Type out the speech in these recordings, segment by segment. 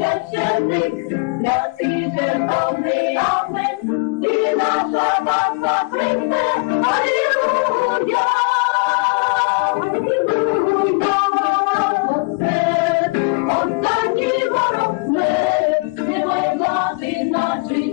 Священник, святий жертовний агнець, і наша паса прийме, Алілуя! Алілуя! Оце, останній ворог смерть, немає влади нашій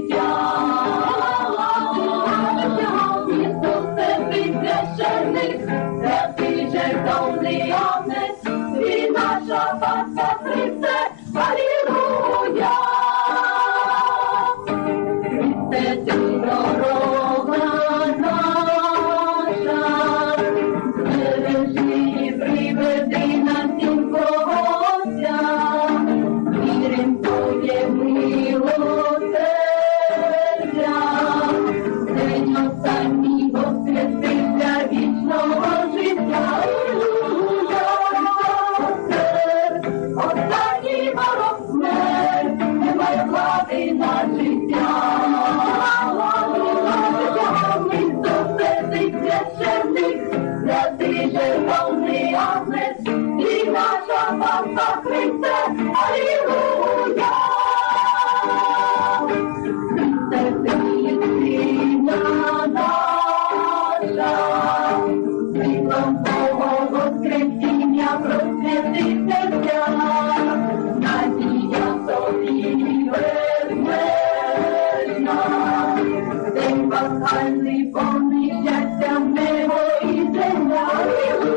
Христе, Алілуя! Надія собі безмежна, День пасхальний повний щастя, небо і земля, Алілуя!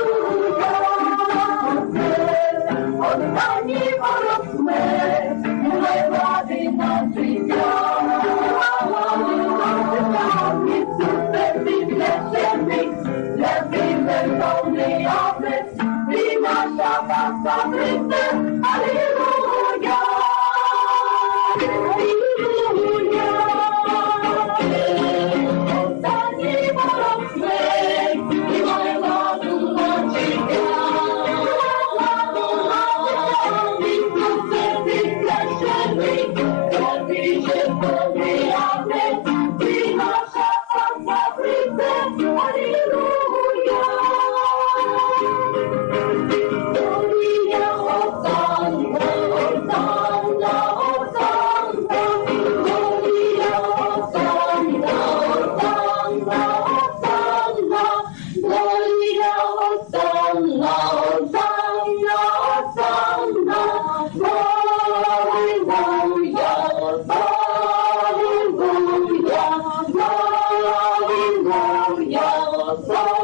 Пані ворог смерть, не влади нам ти. Azar.